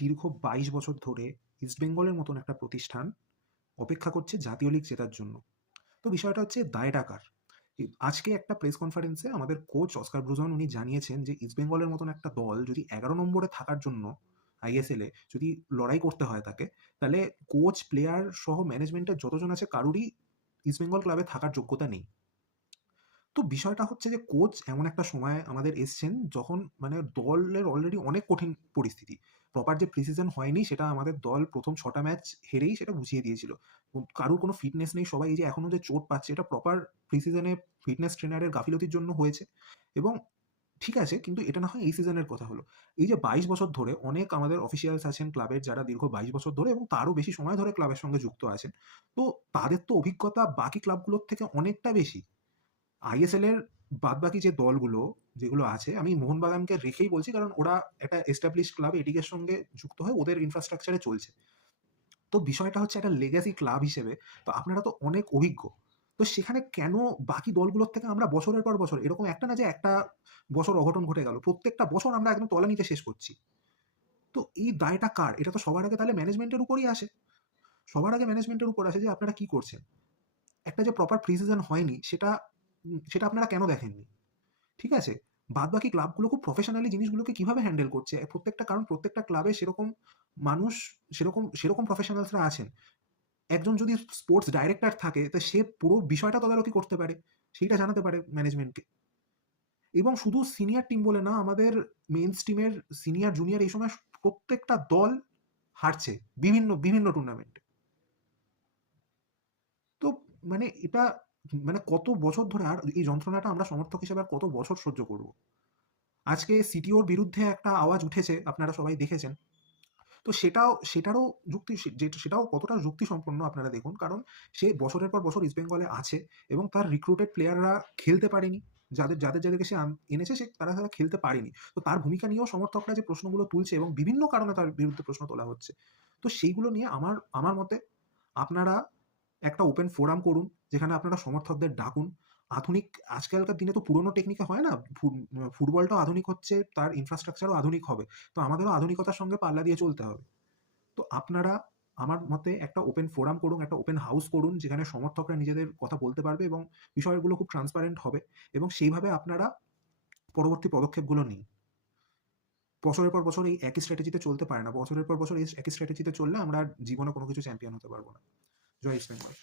দীর্ঘ ২২ বছর ধরে ইস্টবেঙ্গলের মতন একটা প্রতিষ্ঠান অপেক্ষা করছে জাতীয় লিগ জেতার জন্য। তো বিষয়টা হচ্ছে দায়টা কার? আজকে একটা প্রেস কনফারেন্সে আমাদের কোচ অস্কার ব্রুজন উনি জানিয়েছেন যে ইস্টবেঙ্গলের মতন একটা দল যদি ১১ নম্বরে থাকার জন্য আইএসএল এ যদি লড়াই করতে হয় তাকে, তাহলে কোচ, প্লেয়ার সহ ম্যানেজমেন্টের যতজন আছে কারুরই ইস্টবেঙ্গল ক্লাবে থাকার যোগ্যতা নেই। তো বিষয়টা হচ্ছে যে কোচ এমন একটা সময়ে আমাদের এসছেন যখন মানে দলের অলরেডি অনেক কঠিন পরিস্থিতি। প্রপার যে প্রিসিজন হয়নি সেটা আমাদের দল ১ম ৬ টা ম্যাচ হেরেই সেটা বুঝিয়ে দিয়েছিল। কারোর কোনো ফিটনেস নেই। সবাই এই যে এখনো যে চোট পাচ্ছে এটা প্রপার প্রিসিজনে ফিটনেস ট্রেনারের গাফিলতির জন্য হয়েছে এবং ঠিক আছে, কিন্তু এটা না হয় এই সিজনের কথা হলো। এই যে ২২ বছর ধরে অনেক আমাদের অফিসিয়ালস আছেন ক্লাবের যারা দীর্ঘ ২২ বছর ধরে এবং তারও বেশি সময় ধরে ক্লাবের সঙ্গে যুক্ত আছেন। তো তাদের তো অভিজ্ঞতা বাকি ক্লাবগুলোর থেকে অনেকটা বেশি। আইএসএল এর বাদবাকি যে দলগুলো যেগুলো আছে, আমি মোহনবাগানকে রেখেই বলছি কারণ ওরা একটা এস্টাবলিশড ক্লাব এটিকের সঙ্গে যুক্ত হয়ে ওদের ইনফ্রাস্ট্রাকচারে চলছে। তো বিষয়টা হচ্ছে একটা লেগাসি ক্লাব হিসেবে তো আপনারা তো অনেক অভিজ্ঞ। তো সেখানে কেন বাকি দলগুলোর থেকে আমরা বছরের পর বছর এরকম একটা না যে একটা বছর অঘটন ঘটে গেল। প্রত্যেকটা বছর আমরা একদম তলানিতে শেষ করছি। তো এই দায়টা কার? এটা তো সবার আগে তাহলে ম্যানেজমেন্টের উপরই আসে। সবার আগে ম্যানেজমেন্টের উপর আসে যে আপনারা কি করছেন? একটা যে প্রপার প্রি-সিজন হয়নি সেটা আপনারা কেন দেখেননি? ঠিক আছে? বাদবাকি ক্লাবগুলো খুব প্রফেশনালি জিনিসগুলোকে কিভাবে হ্যান্ডেল করছে? কারণ প্রত্যেকটা ক্লাবে সেরকম মানুষ সেরকম প্রফেশনালসরা আছেন। একজন যদি স্পোর্টস ডাইরেক্টর থাকে তা সে পুরো বিষয়টা তদারকি করতে পারে। সেইটা জানাতে পারে ম্যানেজমেন্টকে। এবং শুধু সিনিয়র টিম বলে না আমাদের মেন্স টিমের সিনিয়র, জুনিয়র এই সময় প্রত্যেকটা দল হারছে বিভিন্ন টুর্নামেন্টে। তো মানে এটা মানে কত বছর ধরে আর এই যন্ত্রণাটা আমরা সমর্থক হিসেবে আর কত বছর সহ্য করব? আজকে সিটিওর বিরুদ্ধে একটা আওয়াজ উঠেছে, আপনারা সবাই দেখেছেন। তো সেটারও সেটাও কতটা যুক্তিসম্পন্ন আপনারা দেখুন। কারণ সে বছরের পর বছর ইস্টবেঙ্গলে আছে এবং তার রিক্রুটেড প্লেয়াররা খেলতে পারেনি। যাদেরকে সে এনেছে তারা খেলতে পারেনি। তো তার ভূমিকা নিয়েও সমর্থকরা যে প্রশ্নগুলো তুলছে এবং বিভিন্ন কারণে তার বিরুদ্ধে প্রশ্ন তোলা হচ্ছে। তো সেইগুলো নিয়ে আমার মতে আপনারা একটা ওপেন ফোরাম করুন, যেখানে আপনারা সমর্থকদের ডাকুন। আধুনিক আজকালকার দিনে তো পুরোনো টেকনিকে হয় না। ফুটবলটাও আধুনিক হচ্ছে, তার ইনফ্রাস্ট্রাকচারও আধুনিক হবে। তো আমাদেরও আধুনিকতার সঙ্গে পাল্লা দিয়ে চলতে হবে। তো আপনারা আমার মতে একটা ওপেন ফোরাম করুন, একটা ওপেন হাউস করুন, যেখানে সমর্থকরা নিজেদের কথা বলতে পারবে এবং বিষয়গুলো খুব ট্রান্সপারেন্ট হবে এবং সেইভাবে আপনারা পরবর্তী পদক্ষেপগুলো নিন। বছরের পর বছর এই একই স্ট্র্যাটেজিতে চলতে পারে না। বছরের পর বছর এই একই স্ট্র্যাটেজিতে চললে আমরা আর জীবনে কোনো কিছু চ্যাম্পিয়ন হতে পারব না। জয় ইস্ট বেঙ্গল।